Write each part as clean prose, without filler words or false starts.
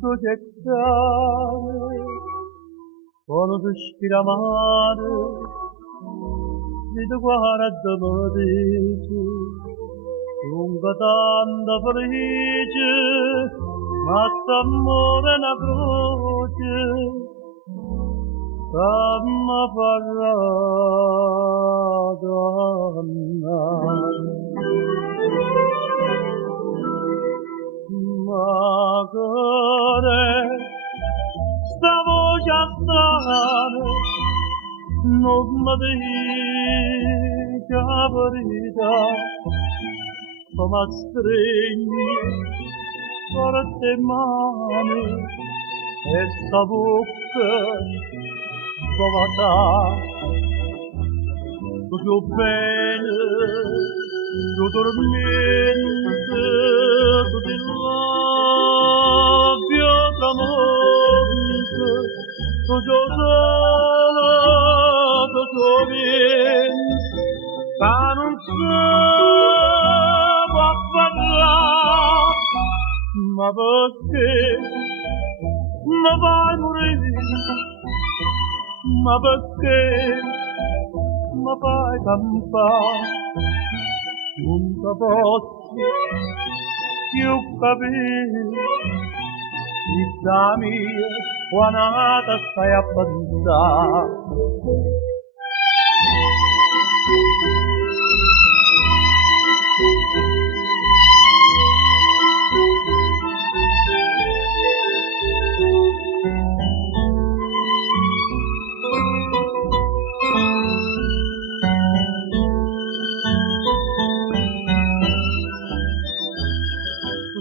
progettare quando tu ispira mare di tu guarda felice lunga tanta felice ma s'amore una croce t'amma parlata magari sta voce a stare non mi dica la verità come stringi forte mani e sta bocca sbavata tu più bene tu dormiente tu ti labbia tramonte tu giornale tu sovente ma non so a parlare ma perché ma vai morire ma perché ma fai campare non ti posso più capire vita mia quanata stai a pensare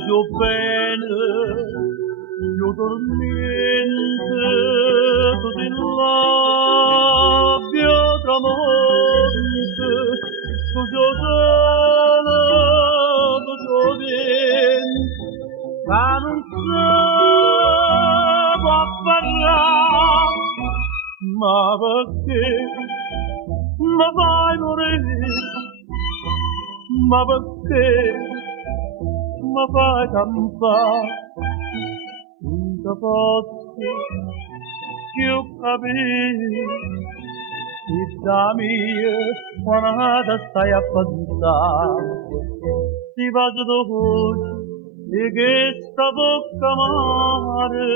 io bene, io dormiente, tu ti labbia tramonte, tu giornale, tu giovente, ma non so a parlare, ma perché mi fai morire, ma perché ma fai campare non ti posso più capire vita mia quando stai a pensare ti faccio tu voce e che sta bocca amare